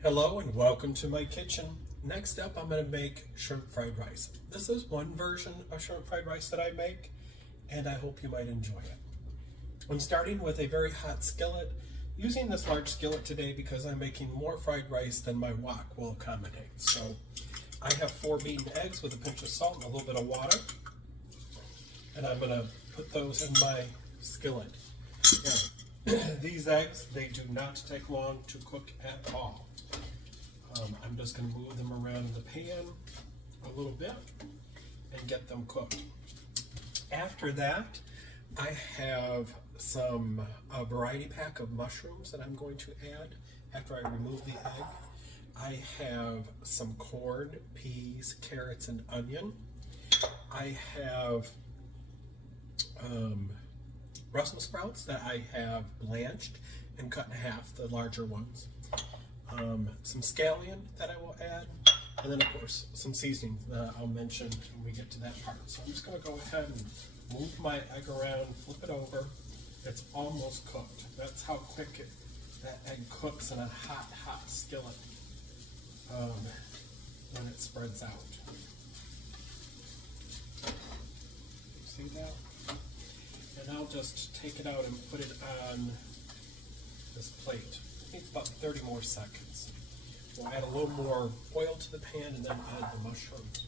Hello and welcome to my kitchen. Next up, I'm going to make shrimp fried rice. This is one version of shrimp fried rice that I make, and I hope you might enjoy it. I'm starting with a very hot skillet, using this large skillet today because I'm making more fried rice than my wok will accommodate. So I have 4 beaten eggs with a pinch of salt and a little bit of water, and I'm going to put those in my skillet. Now, these eggs, they do not take long to cook at all. I'm just going to move them around in the pan a little bit and get them cooked. After that, I have some variety pack of mushrooms that I'm going to add after I remove the egg. I have some corn, peas, carrots, and onion. I have Brussels sprouts that I have blanched and cut in half, the larger ones. Some scallion that I will add, and then of course some seasoning that I'll mention when we get to that part. So I'm just going to go ahead and move my egg around, flip it over. It's almost cooked. That's how quick that egg cooks in a hot skillet when it spreads out. See that? And I'll just take it out and put it on this plate. I think about 30 more seconds. We'll add a little more oil to the pan and then add the mushrooms.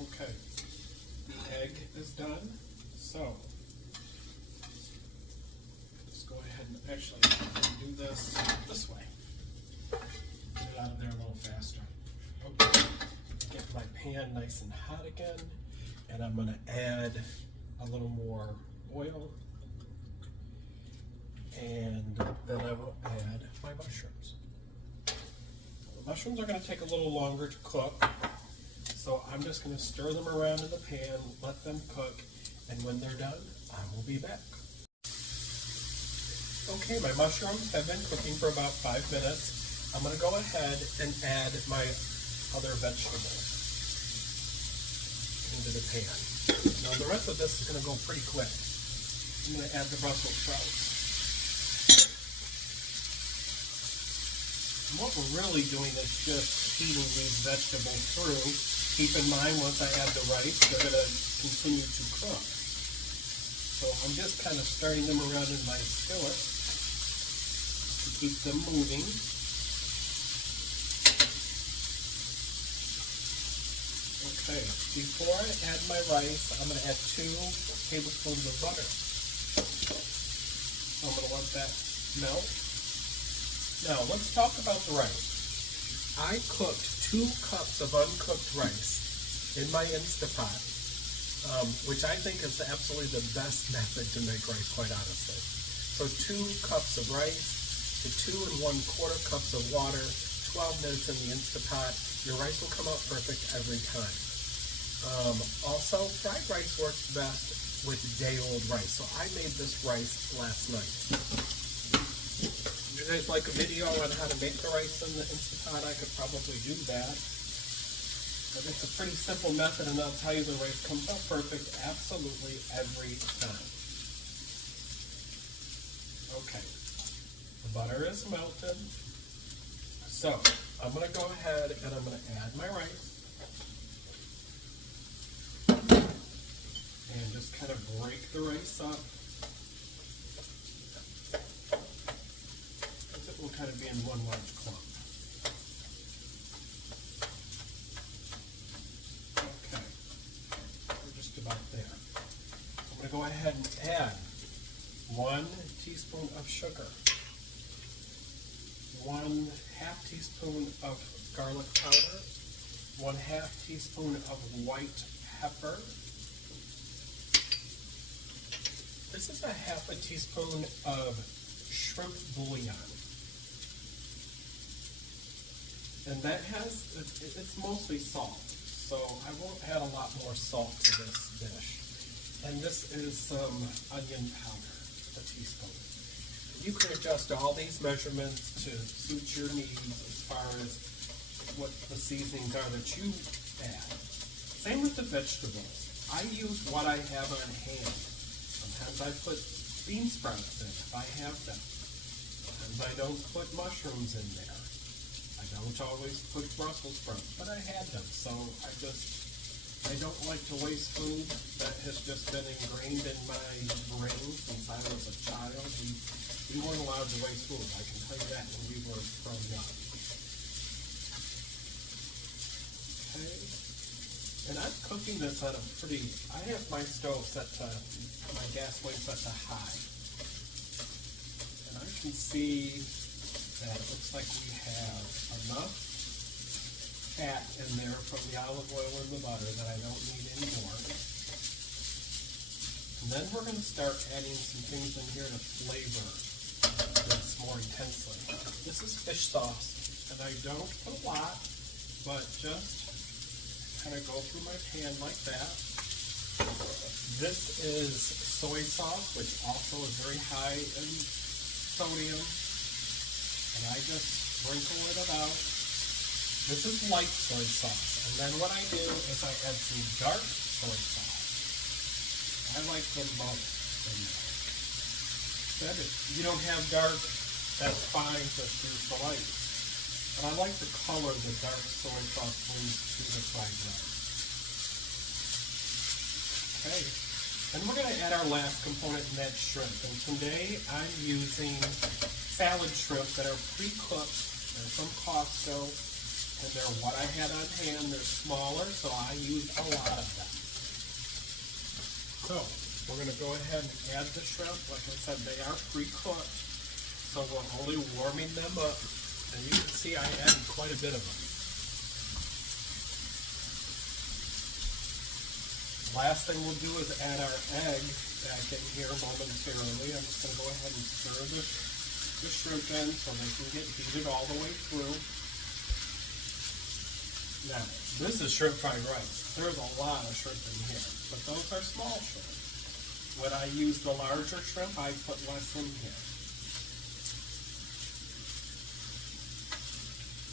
Okay, the egg is done. So, let's go ahead and actually do this way. Get it out of there a little faster. Okay, get my pan nice and hot again, and I'm going to add a little more oil. And then I will add my mushrooms. The mushrooms are going to take a little longer to cook, so I'm just going to stir them around in the pan, let them cook, and when they're done, I will be back. Okay, my mushrooms have been cooking for about 5 minutes. I'm going to go ahead and add my other vegetables into the pan. Now the rest of this is going to go pretty quick. I'm going to add the Brussels sprouts. And what we're really doing is just feeding these vegetables through. Keep in mind, once I add the rice, they're going to continue to cook. So I'm just kind of stirring them around in my skillet to keep them moving. Okay, before I add my rice, I'm going to add 2 tablespoons of butter. So I'm going to let that melt. Now, let's talk about the rice. I cooked 2 cups of uncooked rice in my Instapot, which I think is absolutely the best method to make rice, quite honestly. So 2 cups of rice to 2 1/4 cups of water, 12 minutes in the Instapot. Your rice will come out perfect every time. Also, fried rice works best with day-old rice. So I made this rice last night. If you guys like a video on how to make the rice in the Instapot, I could probably do that. But it's a pretty simple method, and I'll tell you the rice comes out perfect absolutely every time. Okay, the butter is melted. So I'm going to go ahead and I'm going to add my rice. And just kind of break the rice up. Will kind of be in one large clump. Okay, we're just about there. I'm going to go ahead and add 1 teaspoon of sugar, 1/2 teaspoon of garlic powder, 1/2 teaspoon of white pepper. This is 1/2 teaspoon of shrimp bouillon. And that it's mostly salt, so I won't add a lot more salt to this dish. And this is some onion powder, a teaspoon. You can adjust all these measurements to suit your needs as far as what the seasonings are that you add. Same with the vegetables. I use what I have on hand. Sometimes I put bean sprouts in if I have them. happens. I don't put mushrooms in there. I don't always put Brussels sprouts, but I had them, so I don't like to waste food that has just been ingrained in my brain since I was a child. We weren't allowed to waste food, I can tell you that, when we were growing up. Okay. And I'm cooking this on I have my stove set to, my gas flame set to high. And I can see that it looks like we have enough fat in there from the olive oil and the butter that I don't need anymore. And then we're going to start adding some things in here to flavor this more intensely. This is fish sauce, and I don't put a lot, but just kind of go through my pan like that. This is soy sauce, which also is very high in sodium, and I just sprinkle it about. This is light soy sauce, and then what I do is I add some dark soy sauce. I like them both in there. If you don't have dark, that's fine, just use the light. But I like the color the dark soy sauce brings to the fried rice. Okay, and we're going to add our last component, and that's shrimp. And today I'm using salad shrimp that are pre-cooked. They're from Costco, and they're what I had on hand. They're smaller, so I used a lot of them. So we're going to go ahead and add the shrimp. Like I said, they are pre-cooked, so we're only warming them up. And you can see I added quite a bit of them. Last thing we'll do is add our egg back in here momentarily. I'm just going to go ahead and stir the shrimp in so they can get heated all the way through. Now, this is shrimp fried rice. There's a lot of shrimp in here, but those are small shrimp. When I use the larger shrimp, I put less in here.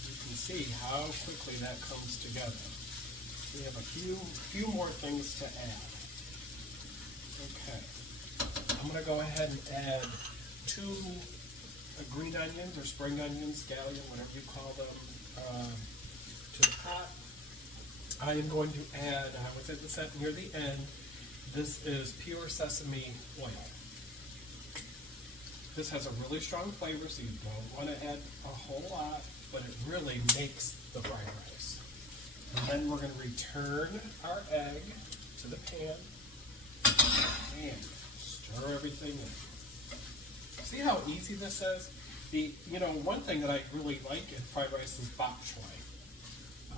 You can see how quickly that comes together. We have a few more things to add. Okay. I'm going to go ahead and add 2 green onions or spring onions, scallion, whatever you call them, to the pot. I am going to add, I was at the set near the end, this is pure sesame oil. This has a really strong flavor, so you don't want to add a whole lot, but it really makes the fried rice. And then we're going to return our egg to the pan and stir everything in. See how easy this is? One thing that I really like in fried rice is bok choy.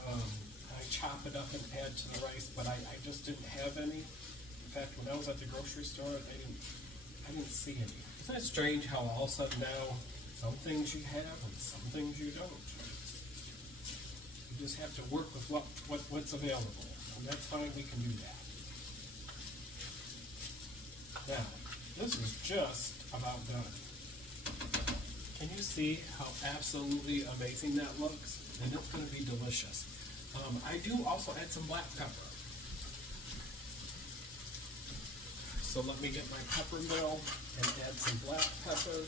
I chop it up and add to the rice, but I just didn't have any. In fact, when I was at the grocery store, I didn't see any. Isn't it strange how all of a sudden now some things you have and some things you don't? You just have to work with what's available, and that's fine. We can do that. Now, this is just about done. Can you see how absolutely amazing that looks? And it's going to be delicious. I do also add some black pepper. So let me get my pepper mill and add some black pepper.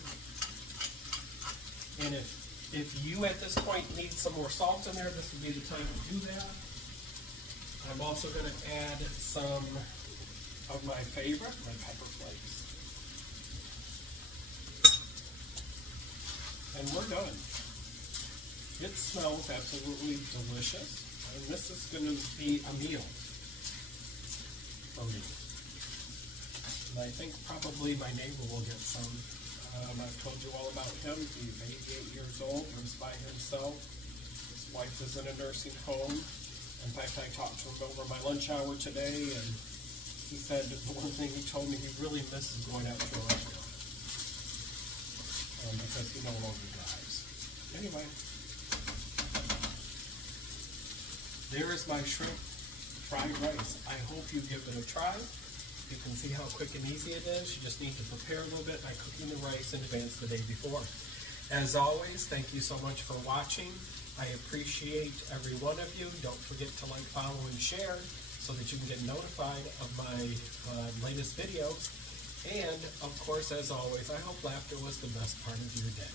And if you at this point need some more salt in there, this would be the time to do that. I'm also going to add some of my favorite, my pepper flakes. And we're done. It smells absolutely delicious. And this is going to be a meal for me. And I think probably my neighbor will get some. I've told you all about him. He's 88 years old, lives by himself. His wife is in a nursing home. In fact, I talked to him over my lunch hour today, and he said the one thing he told me he really misses going out to a restaurant. Because he no longer drives. Anyway, there is my shrimp fried rice. I hope you give it a try. You can see how quick and easy it is. You just need to prepare a little bit by cooking the rice in advance the day before. As always, thank you so much for watching. I appreciate every one of you. Don't forget to like, follow, and share so that you can get notified of my latest videos. And, of course, as always, I hope laughter was the best part of your day.